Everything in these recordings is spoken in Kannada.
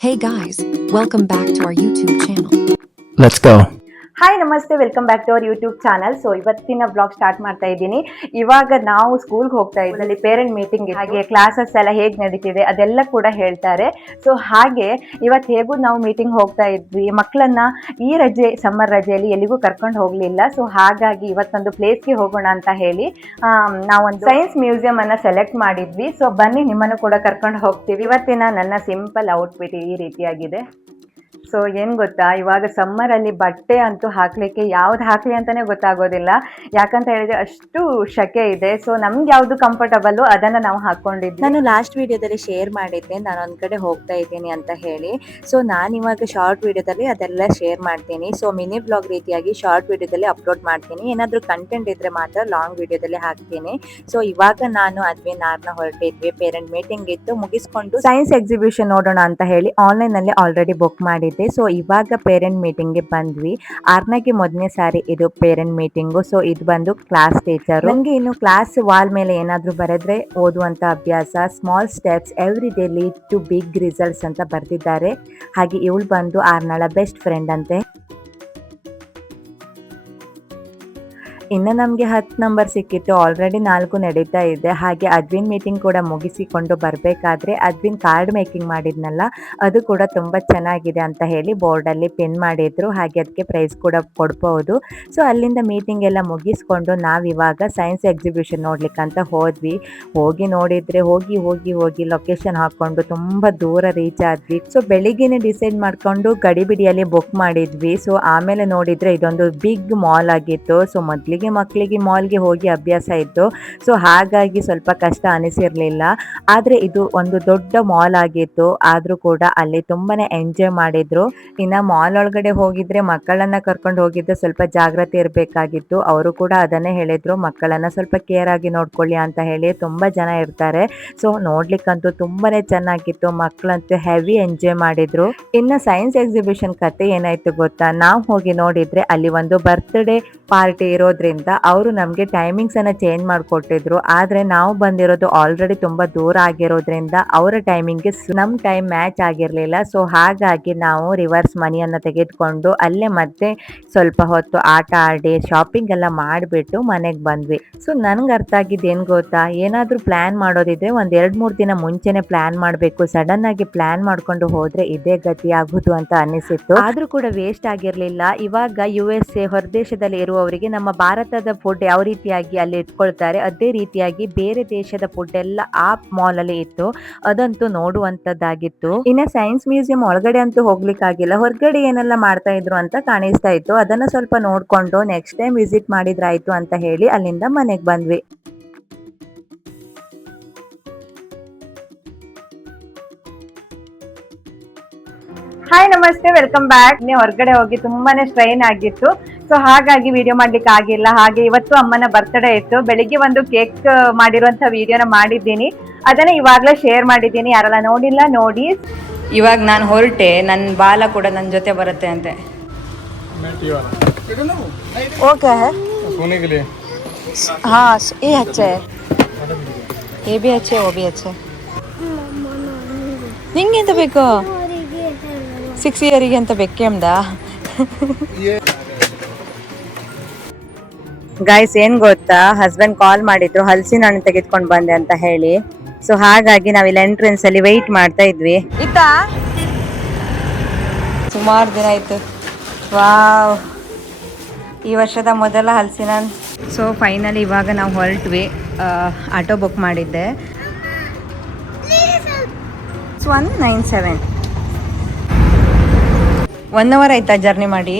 Hey guys, welcome back to our YouTube channel. Let's go. Hi namaste, welcome back to our YouTube channel. So ಇವತ್ತಿನ ಬ್ಲಾಗ್ ಸ್ಟಾರ್ಟ್ ಮಾಡ್ತಾ ಇದ್ದೀನಿ. ಇವಾಗ ನಾವು ಸ್ಕೂಲ್ಗೆ ಹೋಗ್ತಾ ಇದ್ದಲ್ಲಿ ಪೇರೆಂಟ್ ಮೀಟಿಂಗ್ ಹಾಗೆ ಕ್ಲಾಸಸ್ ಎಲ್ಲ ಹೇಗೆ ನಡೀತಿದೆ ಅದೆಲ್ಲ ಕೂಡ ಹೇಳ್ತಾರೆ. ಸೊ ಹಾಗೆ ಇವತ್ತು ಹೇಗೂ ನಾವು ಮೀಟಿಂಗ್ ಹೋಗ್ತಾ ಇದ್ವಿ. ಮಕ್ಕಳನ್ನ ಈ ಸಮ್ಮರ್ ರಜೆಯಲ್ಲಿ ಎಲ್ಲಿಗೂ ಕರ್ಕೊಂಡು ಹೋಗಲಿಲ್ಲ. ಸೊ ಹಾಗಾಗಿ ಇವತ್ತೊಂದು ಪ್ಲೇಸ್ಗೆ ಹೋಗೋಣ ಅಂತ ಹೇಳಿ ನಾವೊಂದು ಸೈನ್ಸ್ ಮ್ಯೂಸಿಯಂ ಅನ್ನ ಸೆಲೆಕ್ಟ್ ಮಾಡಿದ್ವಿ. ಸೊ ಬನ್ನಿ, ನಿಮ್ಮನ್ನು ಕೂಡ ಕರ್ಕೊಂಡು ಹೋಗ್ತೀವಿ. ಇವತ್ತಿನ ನನ್ನ ಸಿಂಪಲ್ ಔಟ್ಫಿಟ್ ಈ ರೀತಿಯಾಗಿದೆ. ಸೊ ಏನು ಗೊತ್ತಾ, ಇವಾಗ ಸಮ್ಮರಲ್ಲಿ ಬಟ್ಟೆ ಅಂತೂ ಹಾಕಲಿಕ್ಕೆ ಯಾವ್ದು ಹಾಕಲಿ ಅಂತಲೇ ಗೊತ್ತಾಗೋದಿಲ್ಲ. ಯಾಕಂತ ಹೇಳಿದ್ರೆ ಅಷ್ಟು ಶಕೆ ಇದೆ. ಸೊ ನಮ್ಗೆ ಯಾವುದು ಕಂಫರ್ಟಬಲ್ಲು ಅದನ್ನು ನಾವು ಹಾಕ್ಕೊಂಡಿದ್ವಿ. ನಾನು ಲಾಸ್ಟ್ ವಿಡಿಯೋದಲ್ಲಿ ಶೇರ್ ಮಾಡಿದ್ದೆ ನಾನು ಒಂದು ಕಡೆ ಹೋಗ್ತಾ ಇದ್ದೀನಿ ಅಂತ ಹೇಳಿ. ಸೊ ನಾನು ಇವಾಗ ಶಾರ್ಟ್ ವಿಡಿಯೋದಲ್ಲಿ ಅದೆಲ್ಲ ಶೇರ್ ಮಾಡ್ತೀನಿ. ಸೊ ಮಿನಿ ಬ್ಲಾಗ್ ರೀತಿಯಾಗಿ ಶಾರ್ಟ್ ವಿಡಿಯೋದಲ್ಲಿ ಅಪ್ಲೋಡ್ ಮಾಡ್ತೀನಿ. ಏನಾದರೂ ಕಂಟೆಂಟ್ ಇದ್ರೆ ಮಾತ್ರ ಲಾಂಗ್ ವಿಡಿಯೋದಲ್ಲಿ ಹಾಕ್ತೀನಿ. ಸೊ ಇವಾಗ ನಾನು ನಾರ್ನ ಹೊರಟಿದ್ವಿ. ಪೇರೆಂಟ್ ಮೀಟಿಂಗ್ ಇತ್ತು, ಮುಗಿಸ್ಕೊಂಡು ಸೈನ್ಸ್ ಎಕ್ಸಿಬಿಷನ್ ನೋಡೋಣ ಅಂತ ಹೇಳಿ ಆನ್ಲೈನಲ್ಲಿ ಆಲ್ರೆಡಿ ಬುಕ್ ಮಾಡಿದ್ದೆ. ಸೊ ಇವಾಗ ಪೇರೆಂಟ್ ಮೀಟಿಂಗ್ಗೆ ಬಂದ್ವಿ. ಆರ್ನಾಗೆ ಮೊದಲನೇ ಸಾರಿ ಇದು ಪೇರೆಂಟ್ ಮೀಟಿಂಗು. ಸೊ ಇದು ಬಂದು ಕ್ಲಾಸ್ ಟೀಚರ್. ನನಗೆ ಇನ್ನು ಕ್ಲಾಸ್ ವಾಲ್ ಮೇಲೆ ಏನಾದರೂ ಬರೆದ್ರೆ ಓದುವಂತ ಅಭ್ಯಾಸ. Small steps every day lead to big results ಅಂತ ಬರ್ತಿದ್ದಾರೆ. ಹಾಗೆ ಇವಳು ಬಂದು ಆರ್ನಾಳ ಬೆಸ್ಟ್ ಫ್ರೆಂಡ್ ಅಂತೆ. ಇನ್ನು ನಮಗೆ 10 ನಂಬರ್ ಸಿಕ್ಕಿತ್ತು. ಆಲ್ರೆಡಿ 4 ನಡೀತಾ ಇದೆ. ಹಾಗೆ ಅದ್ವಿನ್ ಮೀಟಿಂಗ್ ಕೂಡ ಮುಗಿಸಿಕೊಂಡು ಬರಬೇಕಾದ್ರೆ ಅದ್ವಿನ್ ಕಾರ್ಡ್ ಮೇಕಿಂಗ್ ಮಾಡಿದ್ನಲ್ಲ, ಅದು ಕೂಡ ತುಂಬ ಚೆನ್ನಾಗಿದೆ ಅಂತ ಹೇಳಿ ಬೋರ್ಡಲ್ಲಿ ಪಿನ್ ಮಾಡಿದ್ರು. ಹಾಗೆ ಅದಕ್ಕೆ ಪ್ರೈಸ್ ಕೂಡ ಕೊಡ್ಬೋದು. ಸೊ ಅಲ್ಲಿಂದ ಮೀಟಿಂಗ್ ಎಲ್ಲ ಮುಗಿಸ್ಕೊಂಡು ನಾವಿವಾಗ ಸೈನ್ಸ್ ಎಕ್ಸಿಬಿಷನ್ ನೋಡ್ಲಿಕ್ಕಂತ ಹೋದ್ವಿ. ಹೋಗಿ ನೋಡಿದರೆ ಹೋಗಿ ಹೋಗಿ ಹೋಗಿ ಲೊಕೇಶನ್ ಹಾಕ್ಕೊಂಡು ತುಂಬ ದೂರ ರೀಚ್ ಆದ್ವಿ. ಸೊ ಬೆಳಿಗ್ಗೆನೆ ಡಿಸೈಡ್ ಮಾಡ್ಕೊಂಡು ಗಡಿಬಿಡಿಯಲ್ಲಿ ಬುಕ್ ಮಾಡಿದ್ವಿ. ಸೊ ಆಮೇಲೆ ನೋಡಿದರೆ ಇದೊಂದು ಬಿಗ್ ಮಾಲ್ ಆಗಿತ್ತು. ಸೊ ಮಕ್ಕಳಿಗೆ ಮಾಲ್ಗೆ ಹೋಗಿ ಅಭ್ಯಾಸ ಇತ್ತು. ಸೊ ಹಾಗಾಗಿ ಸ್ವಲ್ಪ ಕಷ್ಟ ಅನಿಸಿರ್ಲಿಲ್ಲ. ಆದರೆ ಇದು ಒಂದು ದೊಡ್ಡ ಮಾಲ್ ಆಗಿತ್ತು. ಆದರೂ ಕೂಡ ಅಲ್ಲಿ ತುಂಬಾನೇ ಎಂಜಾಯ್ ಮಾಡಿದ್ರು. ಇನ್ನು ಮಾಲ್ ಒಳಗಡೆ ಹೋಗಿದ್ರೆ ಮಕ್ಕಳನ್ನ ಕರ್ಕೊಂಡು ಹೋಗಿದ್ರೆ ಸ್ವಲ್ಪ ಜಾಗ್ರತೆ ಇರಬೇಕಾಗಿತ್ತು. ಅವರು ಕೂಡ ಅದನ್ನೇ ಹೇಳಿದ್ರು, ಮಕ್ಕಳನ್ನ ಸ್ವಲ್ಪ ಕೇರ್ ಆಗಿ ನೋಡ್ಕೊಳ್ಳಿ ಅಂತ ಹೇಳಿ. ತುಂಬಾ ಜನ ಇರ್ತಾರೆ. ಸೊ ನೋಡ್ಲಿಕ್ಕಂತೂ ತುಂಬಾನೇ ಚೆನ್ನಾಗಿತ್ತು. ಮಕ್ಕಳಂತೂ ಹೆವಿ ಎಂಜಾಯ್ ಮಾಡಿದ್ರು. ಇನ್ನು ಸೈನ್ಸ್ ಎಕ್ಸಿಬಿಷನ್ ಕತೆ ಏನಾಯ್ತು ಗೊತ್ತಾ, ನಾವು ಹೋಗಿ ನೋಡಿದ್ರೆ ಅಲ್ಲಿ ಒಂದು ಬರ್ತ್ಡೇ ಪಾರ್ಟಿ ಇರೋದ್ರಿಂದ ಅವರು ನಮಗೆ ಟೈಮಿಂಗ್ಸ್ ಅನ್ನ ಚೇಂಜ್ ಮಾಡಿಕೊಟ್ಟಿದ್ರು. ಆದ್ರೆ ನಾವು ಬಂದಿರೋದು ಆಲ್ರೆಡಿ ತುಂಬಾ ದೂರ ಆಗಿರೋದ್ರಿಂದ ಅವರ ಟೈಮಿಂಗ್ಗೆ ನಮ್ಮ ಟೈಮ್ ಮ್ಯಾಚ್ ಆಗಿರ್ಲಿಲ್ಲ. ಸೊ ಹಾಗಾಗಿ ನಾವು ರಿವರ್ಸ್ ಮನಿಯನ್ನ ತೆಗೆದುಕೊಂಡು ಅಲ್ಲೇ ಮತ್ತೆ ಸ್ವಲ್ಪ ಹೊತ್ತು ಆಟ ಆಡಿ ಶಾಪಿಂಗ್ ಎಲ್ಲ ಮಾಡಿಬಿಟ್ಟು ಮನೆಗೆ ಬಂದ್ವಿ. ಸೊ ನನ್ಗೆ ಅರ್ಥ ಆಗಿದ್ದು ಏನ್ ಗೊತ್ತಾ, ಏನಾದ್ರೂ ಪ್ಲಾನ್ ಮಾಡೋದಿದ್ರೆ ಒಂದ್ 2-3 ದಿನ ಮುಂಚೆನೆ ಪ್ಲಾನ್ ಮಾಡಬೇಕು. ಸಡನ್ ಆಗಿ ಪ್ಲಾನ್ ಮಾಡ್ಕೊಂಡು ಹೋದ್ರೆ ಇದೇ ಗತಿ ಆಗುದು ಅಂತ ಅನಿಸಿತ್ತು. ಆದ್ರೂ ಕೂಡ ವೇಸ್ಟ್ ಆಗಿರ್ಲಿಲ್ಲ. ಇವಾಗ USA ಹೊರದೇಶದಲ್ಲಿ ಇರುವವರಿಗೆ ನಮ್ಮ ಭಾರತದ ಫುಡ್ ಯಾವ ರೀತಿಯಾಗಿ ಅಲ್ಲಿ ಇಟ್ಕೊಳ್ತಾರೆ ಅದೇ ರೀತಿಯಾಗಿ ಬೇರೆ ದೇಶದ ಫುಡ್ ಎಲ್ಲ ಆ ಮಾಲ್ ಅಲ್ಲಿ ಇತ್ತು. ಅದಂತೂ ನೋಡುವಂತದ್ದಾಗಿತ್ತು. ಇನ್ನು ಸೈನ್ಸ್ ಮ್ಯೂಸಿಯಂ ಒಳಗಡೆ ಅಂತೂ ಹೋಗ್ಲಿಕ್ಕಾಗಿಲ್ಲ. ಹೊರಗಡೆ ಏನೆಲ್ಲ ಮಾಡ್ತಾ ಇದ್ರು ಅಂತ ಕಾಣಿಸ್ತಾ ಇತ್ತು. ಅದನ್ನ ಸ್ವಲ್ಪ ನೋಡ್ಕೊಂಡು ನೆಕ್ಸ್ಟ್ ಟೈಮ್ ವಿಸಿಟ್ ಮಾಡಿದ್ರಾಯ್ತು ಅಂತ ಹೇಳಿ ಅಲ್ಲಿಂದ ಮನೆಗೆ ಬಂದ್ವಿ. Hi namaste, welcome back. ಹೊರಗಡೆ ಹೋಗಿ ತುಂಬಾನೇ ಸ್ಟ್ರೈನ್ ಆಗಿತ್ತು. ಸೊ ಹಾಗಾಗಿ ವಿಡಿಯೋ ಮಾಡ್ಲಿಕ್ಕೆ ಆಗಿಲ್ಲ. ಹಾಗೆ ಇವತ್ತು ಅಮ್ಮನ ಬರ್ತ್ಡೇ ಇತ್ತು. ಬೆಳಿಗ್ಗೆ ಒಂದು ಕೇಕ್ ಮಾಡಿರುವಂತ ವಿಡಿಯೋನ ಮಾಡಿದ್ದೀನಿ. ಅದನ್ನ ಇವಾಗಲೇ ಶೇರ್ ಮಾಡಿದ್ದೀನಿ. ಯಾರೆಲ್ಲ ನೋಡಿಲ್ಲ ನೋಡಿ. ಇವಾಗ ನಾನು ಹೊರಟೆ, ನನ್ನ ಬಾಲ ಕೂಡ ನನ್ನ ಜೊತೆ ಬರುತ್ತೆ ಅಂತೆ. ಓಕೆ ಹಾ, ये अच्छा है, ये भी अच्छे, वो भी अच्छे. ನಿಂಗೆ ಎಂತ ಬೇಕು? 6 ಇಯರಿಗೆ ಅಂತ ಬೇಕೆ ಅಮ್ದ. ಗೈಸ್ ಏನ್ ಗೊತ್ತಾ, ಹಸ್ಬೆಂಡ್ ಕಾಲ್ ಮಾಡಿದ್ರು ಹಲಸಿನ ಹಣ್ಣು ತೆಗೆದುಕೊಂಡು ಬಂದೆ ಅಂತ ಹೇಳಿ. ಸೊ ಹಾಗಾಗಿ ನಾವಿಲ್ಲಿ ಎಂಟ್ರೆನ್ಸ್ ಅಲ್ಲಿ ವೆಯ್ಟ್ ಮಾಡ್ತಾ ಇದ್ವಿ. ಇತ್ತಾ ಸುಮಾರು ದಿನ ಆಯ್ತು. ವಾವ್, ಈ ವರ್ಷದ ಮೊದಲ ಹಲಸಿನ ಹಣ್ಣು. ಸೊ ಫೈನಲಿ ಇವಾಗ ನಾವು ಹೊರಟ್ವಿ. ಆಟೋ ಬುಕ್ ಮಾಡಿದ್ದೆ. 197. 1 ಅವರ್ ಆಯ್ತಾ ಜರ್ನಿ ಮಾಡಿ?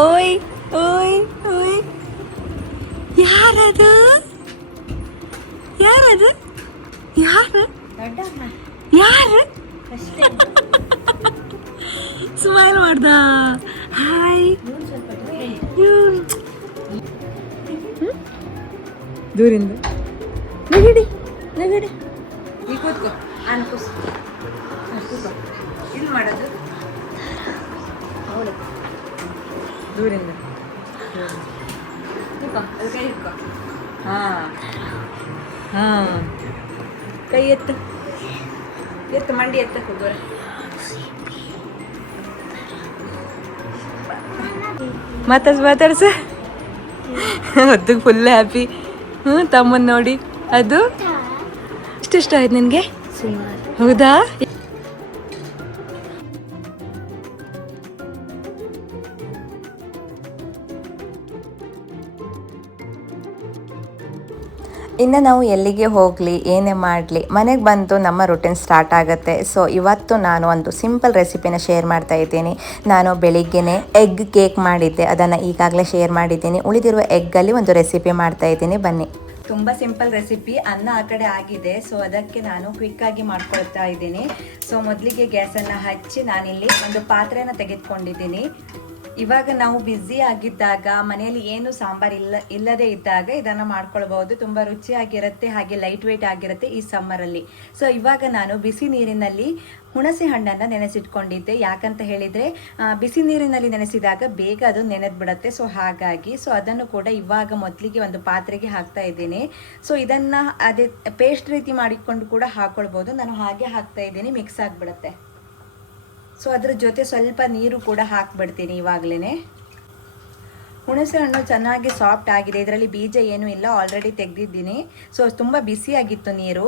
ಓಯ್ ಓಯ್ ಓಯ್, ಯಾರದು ಯಾರದು ಯಾರು ಯಾರು ಸ್ಮೈಲ್ ಮಾಡ್ದ. ಹಾಯ್, ದೂರಿಂದ ನಗಡಿ ನಗಡಿ ಈ ಕೂತ್ಕೋ, ಇಲ್ಲಿ ಮಾಡೋದು ದೂರಿಂದ. ಹಿಡ್ಕೊ ಅದು ಕೈ ಹಿಡ್ಕೊ ಹಾಂ ಹಾಂ ಕೈ ಎತ್ತು ಎತ್ತು ಮಂಡಿ ಎತ್ತ ದೂರ ಮಾತಾಡ್ಸ ಹೊತ್ತಿಗೆ ಫುಲ್ ಹ್ಯಾಪಿ ತಮ್ಮನ್ ನೋಡಿ ಅದು ಇಷ್ಟ ಆಯ್ತು ನಿನಗೆ ಹೌದಾ ಇನ್ನು ನಾವು ಎಲ್ಲಿಗೆ ಹೋಗಲಿ ಏನೇ ಮಾಡಲಿ ಮನೆಗೆ ಬಂದು ನಮ್ಮ ರೂಟೀನ್ ಸ್ಟಾರ್ಟ್ ಆಗುತ್ತೆ. ಸೊ ಇವತ್ತು ನಾನು ಒಂದು ಸಿಂಪಲ್ ರೆಸಿಪಿನ ಶೇರ್ ಮಾಡ್ತಾ ಇದ್ದೀನಿ. ನಾನು ಬೆಳಿಗ್ಗೆನೇ ಎಗ್ ಕೇಕ್ ಮಾಡಿದ್ದೆ, ಅದನ್ನು ಈಗಾಗಲೇ ಶೇರ್ ಮಾಡಿದ್ದೀನಿ. ಉಳಿದಿರುವ ಎಗ್ಗಲ್ಲಿ ಒಂದು ರೆಸಿಪಿ ಮಾಡ್ತಾ ಇದ್ದೀನಿ, ಬನ್ನಿ. ತುಂಬ ಸಿಂಪಲ್ ರೆಸಿಪಿ. ಅನ್ನ ಆ ಕಡೆ ಆಗಿದೆ, ಸೊ ಅದಕ್ಕೆ ನಾನು ಕ್ವಿಕ್ಕಾಗಿ ಮಾಡ್ಕೊಳ್ತಾ ಇದ್ದೀನಿ. ಸೊ ಮೊದಲಿಗೆ ಗ್ಯಾಸನ್ನು ಹಚ್ಚಿ ನಾನಿಲ್ಲಿ ಒಂದು ಪಾತ್ರೆನ ತೆಗೆದುಕೊಂಡಿದ್ದೀನಿ. ಇವಾಗ ನಾವು ಬ್ಯುಸಿ ಆಗಿದ್ದಾಗ ಮನೆಯಲ್ಲಿ ಏನು ಸಾಂಬಾರು ಇಲ್ಲದೇ ಇದ್ದಾಗ ಇದನ್ನು ಮಾಡ್ಕೊಳ್ಬಹುದು. ತುಂಬ ರುಚಿಯಾಗಿರುತ್ತೆ, ಹಾಗೆ ಲೈಟ್ ವೆಯ್ಟ್ ಆಗಿರುತ್ತೆ ಈ ಸಮ್ಮರಲ್ಲಿ. ಸೊ ಇವಾಗ ನಾನು ಬಿಸಿ ನೀರಿನಲ್ಲಿ ಹುಣಸೆ ಹಣ್ಣನ್ನು ನೆನೆಸಿಟ್ಕೊಂಡಿದ್ದೆ. ಯಾಕಂತ ಹೇಳಿದರೆ ಬಿಸಿ ನೀರಿನಲ್ಲಿ ನೆನೆಸಿದಾಗ ಬೇಗ ಅದು ನೆನೆದ್ಬಿಡುತ್ತೆ. ಸೊ ಹಾಗಾಗಿ ಅದನ್ನು ಕೂಡ ಇವಾಗ ಮೊದಲಿಗೆ ಒಂದು ಪಾತ್ರೆಗೆ ಹಾಕ್ತಾ ಇದ್ದೀನಿ. ಸೊ ಇದನ್ನು ಅದೇ ಪೇಸ್ಟ್ ರೀತಿ ಮಾಡಿಕೊಂಡು ಕೂಡ ಹಾಕ್ಕೊಳ್ಬೋದು. ನಾನು ಹಾಗೆ ಹಾಕ್ತಾ ಇದ್ದೀನಿ, ಮಿಕ್ಸ್ ಆಗಿಬಿಡುತ್ತೆ. ಸೊ ಅದ್ರ ಜೊತೆ ಸ್ವಲ್ಪ ನೀರು ಕೂಡ ಹಾಕ್ಬಿಡ್ತೀನಿ ಇವಾಗಲೇ. ಹುಣಸೆ ಹಣ್ಣು ಚೆನ್ನಾಗಿ ಸಾಫ್ಟ್ ಆಗಿದೆ, ಇದರಲ್ಲಿ ಬೀಜ ಏನೂ ಇಲ್ಲ, ಆಲ್ರೆಡಿ ತೆಗೆದಿದ್ದೀನಿ. ಸೊ ತುಂಬ ಬಿಸಿಯಾಗಿತ್ತು ನೀರು,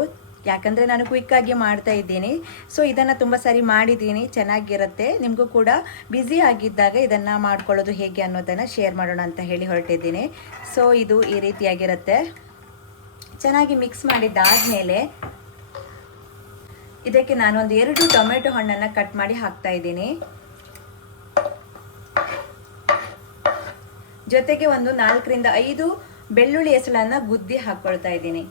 ಯಾಕಂದರೆ ನಾನು ಕ್ವಿಕ್ಕಾಗಿ ಮಾಡ್ತಾ ಇದ್ದೀನಿ. ಸೊ ಇದನ್ನು ತುಂಬ ಸರಿ ಮಾಡಿದ್ದೀನಿ, ಚೆನ್ನಾಗಿರುತ್ತೆ. ನಿಮಗೂ ಕೂಡ ಬ್ಯುಸಿ ಆಗಿದ್ದಾಗ ಇದನ್ನು ಮಾಡ್ಕೊಳ್ಳೋದು ಹೇಗೆ ಅನ್ನೋದನ್ನು ಶೇರ್ ಮಾಡೋಣ ಅಂತ ಹೇಳಿ ಹೊರಟಿದ್ದೀನಿ. ಸೊ ಇದು ಈ ರೀತಿಯಾಗಿರುತ್ತೆ. ಚೆನ್ನಾಗಿ ಮಿಕ್ಸ್ ಮಾಡಿದ್ದಾದಮೇಲೆ ಇದಕ್ಕೆ ನಾನು ಒಂದು 2 ಟೊಮೆಟೊ ಹಣ್ಣನ್ನು ಕಟ್ ಮಾಡಿ ಹಾಕ್ತಾ ಇದ್ದೀನಿ. ಜೊತೆಗೆ ಒಂದು 4ರಿಂದ 5 ಬೆಳ್ಳುಳ್ಳಿ ಹೆಸಳನ್ನು ಗುದ್ದಿ ಹಾಕ್ಕೊಳ್ತಾ ಇದ್ದೀನಿ.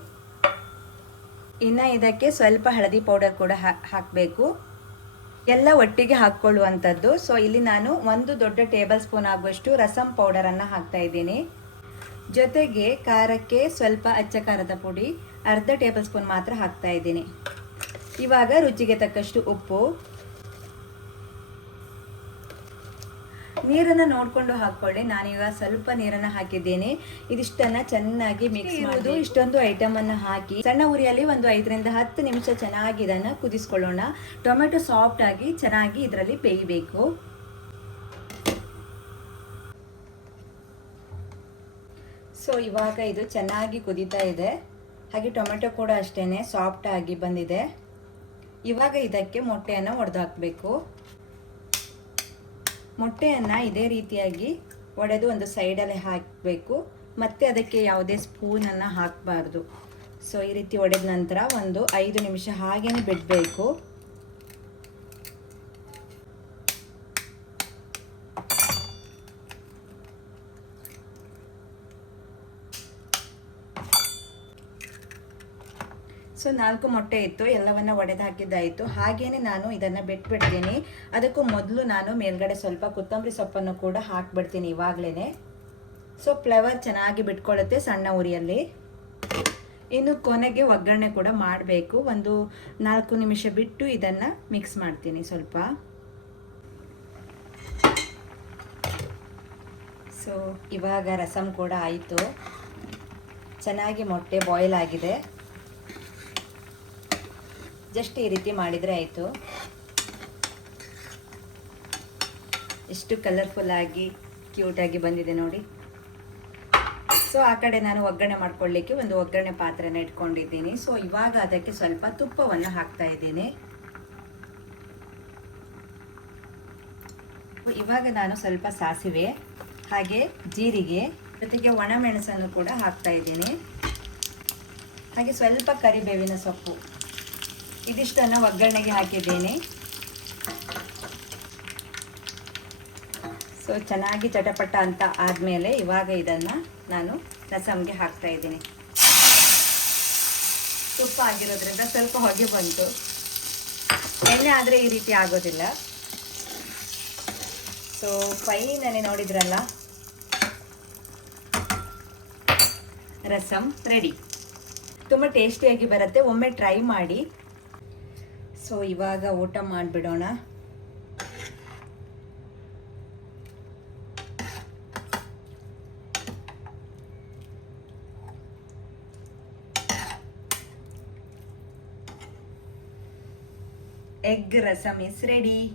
ಇನ್ನು ಇದಕ್ಕೆ ಸ್ವಲ್ಪ ಹಳದಿ ಪೌಡರ್ ಕೂಡ ಹಾಕಬೇಕು, ಎಲ್ಲ ಒಟ್ಟಿಗೆ ಹಾಕ್ಕೊಳ್ಳುವಂಥದ್ದು. ಸೊ ಇಲ್ಲಿ ನಾನು 1 ದೊಡ್ಡ ಟೇಬಲ್ ಸ್ಪೂನ್ ಆಗುವಷ್ಟು ರಸಂ ಪೌಡರನ್ನು ಹಾಕ್ತಾ ಇದ್ದೀನಿ. ಜೊತೆಗೆ ಖಾರಕ್ಕೆ ಸ್ವಲ್ಪ ಅಚ್ಚ ಖಾರದ ಪುಡಿ ಅರ್ಧ ಟೇಬಲ್ ಸ್ಪೂನ್ ಮಾತ್ರ ಹಾಕ್ತಾ ಇದ್ದೀನಿ. ಇವಾಗ ರುಚಿಗೆ ತಕ್ಕಷ್ಟು ಉಪ್ಪು, ನೀರನ್ನು ನೋಡಿಕೊಂಡು ಹಾಕ್ಕೊಳ್ಳಿ. ನಾನೀಗ ಸ್ವಲ್ಪ ನೀರನ್ನು ಹಾಕಿದ್ದೇನೆ. ಇದಿಷ್ಟನ್ನು ಚೆನ್ನಾಗಿ ಮಿಕ್ಸ್ ಮಾಡೋದು. ಇಷ್ಟೊಂದು ಐಟಮನ್ನು ಹಾಕಿ ಸಣ್ಣ ಉರಿಯಲ್ಲಿ ಒಂದು 5ರಿಂದ 10 ನಿಮಿಷ ಚೆನ್ನಾಗಿ ಇದನ್ನು ಕುದಿಸ್ಕೊಳ್ಳೋಣ. ಟೊಮೆಟೊ ಸಾಫ್ಟ್ ಆಗಿ ಚೆನ್ನಾಗಿ ಇದರಲ್ಲಿ ಬೇಯಬೇಕು. ಸೊ ಇವಾಗ ಇದು ಚೆನ್ನಾಗಿ ಕುದೀತಾ ಇದೆ, ಹಾಗೆ ಟೊಮೆಟೊ ಕೂಡ ಅಷ್ಟೇ ಸಾಫ್ಟ್ ಆಗಿ ಬಂದಿದೆ. ಇವಾಗ ಇದಕ್ಕೆ ಮೊಟ್ಟೆಯನ್ನು ಒಡೆದು ಹಾಕಬೇಕು. ಮೊಟ್ಟೆಯನ್ನು ಇದೇ ರೀತಿಯಾಗಿ ಒಡೆದು ಒಂದು ಸೈಡಲ್ಲಿ ಹಾಕಬೇಕು, ಮತ್ತು ಅದಕ್ಕೆ ಯಾವುದೇ ಸ್ಪೂನನ್ನು ಹಾಕಬಾರ್ದು. ಸೊ ಈ ರೀತಿ ಒಡೆದ ನಂತರ ಒಂದು 5 ನಿಮಿಷ ಹಾಗೇನೆ ಬಿಡಬೇಕು. ಸೊ 4 ಮೊಟ್ಟೆ ಇತ್ತು, ಎಲ್ಲವನ್ನ ಒಡೆದು ಹಾಕಿದ್ದಾಯಿತು. ಹಾಗೇನೆ ನಾನು ಇದನ್ನು ಬಿಟ್ಬಿಡ್ತೀನಿ. ಅದಕ್ಕೂ ಮೊದಲು ನಾನು ಮೇಲ್ಗಡೆ ಸ್ವಲ್ಪ ಕೊತ್ತಂಬರಿ ಸೊಪ್ಪನ್ನು ಕೂಡ ಹಾಕ್ಬಿಡ್ತೀನಿ ಇವಾಗಲೇ. ಸೊ ಫ್ಲೇವರ್ ಚೆನ್ನಾಗಿ ಬಿಟ್ಕೊಳ್ಳುತ್ತೆ ಸಣ್ಣ ಉರಿಯಲ್ಲಿ. ಇನ್ನು ಕೊನೆಗೆ ಒಗ್ಗರಣೆ ಕೂಡ ಮಾಡಬೇಕು. ಒಂದು 4 ನಿಮಿಷ ಬಿಟ್ಟು ಇದನ್ನು ಮಿಕ್ಸ್ ಮಾಡ್ತೀನಿ ಸ್ವಲ್ಪ. ಸೊ ಇವಾಗ ರಸಂ ಕೂಡ ಆಯಿತು, ಚೆನ್ನಾಗಿ ಮೊಟ್ಟೆ ಬಾಯ್ಲ್ ಆಗಿದೆ. ಜಸ್ಟ್ ಈ ರೀತಿ ಮಾಡಿದರೆ ಆಯಿತು. ಎಷ್ಟು ಕಲರ್ಫುಲ್ ಆಗಿ ಕ್ಯೂಟಾಗಿ ಬಂದಿದೆ ನೋಡಿ. ಸೊ ಆ ಕಡೆ ನಾನು ಒಗ್ಗರಣೆ ಮಾಡ್ಕೊಳ್ಳಿಕ್ಕೆ ಒಂದು ಒಗ್ಗರಣೆ ಪಾತ್ರೆನ ಇಟ್ಕೊಂಡಿದ್ದೀನಿ. ಸೊ ಇವಾಗ ಅದಕ್ಕೆ ಸ್ವಲ್ಪ ತುಪ್ಪವನ್ನು ಹಾಕ್ತಾ ಇದ್ದೀನಿ. ಇವಾಗ ನಾನು ಸ್ವಲ್ಪ ಸಾಸಿವೆ ಹಾಗೆ ಜೀರಿಗೆ ಜೊತೆಗೆ ಒಣಮೆಣಸನ್ನು ಕೂಡ ಹಾಕ್ತಾ ಇದ್ದೀನಿ. ಹಾಗೆ ಸ್ವಲ್ಪ ಕರಿಬೇವಿನ ಸೊಪ್ಪು ಇದಿಷ್ಟನ್ನು ಒಗ್ಗರಣೆಗೆ ಹಾಕಿದ್ದೇನೆ. ಸೊ ಚೆನ್ನಾಗಿ ಚಟಪಟ ಅಂತ ಆದಮೇಲೆ ಇವಾಗ ಇದನ್ನು ನಾನು ರಸಮ್ಗೆ ಹಾಕ್ತಾ ಇದ್ದೀನಿ. ತುಪ್ಪ ಆಗಿರೋದ್ರಿಂದ ಸ್ವಲ್ಪ ಹೊಗೆ ಬಂತು, ಎಣ್ಣೆ ಆದರೆ ಈ ರೀತಿ ಆಗೋದಿಲ್ಲ. ಸೊ ಫೈನಲಿ ನೋಡಿದ್ರಲ್ಲ, ರಸಮ್ ರೆಡಿ. ತುಂಬ ಟೇಸ್ಟಿಯಾಗಿ ಬರುತ್ತೆ, ಒಮ್ಮೆ ಟ್ರೈ ಮಾಡಿ. ಸೊ ಇವಾಗ ಊಟ ಮಾಡಿಬಿಡೋಣ. Egg rasam is ready.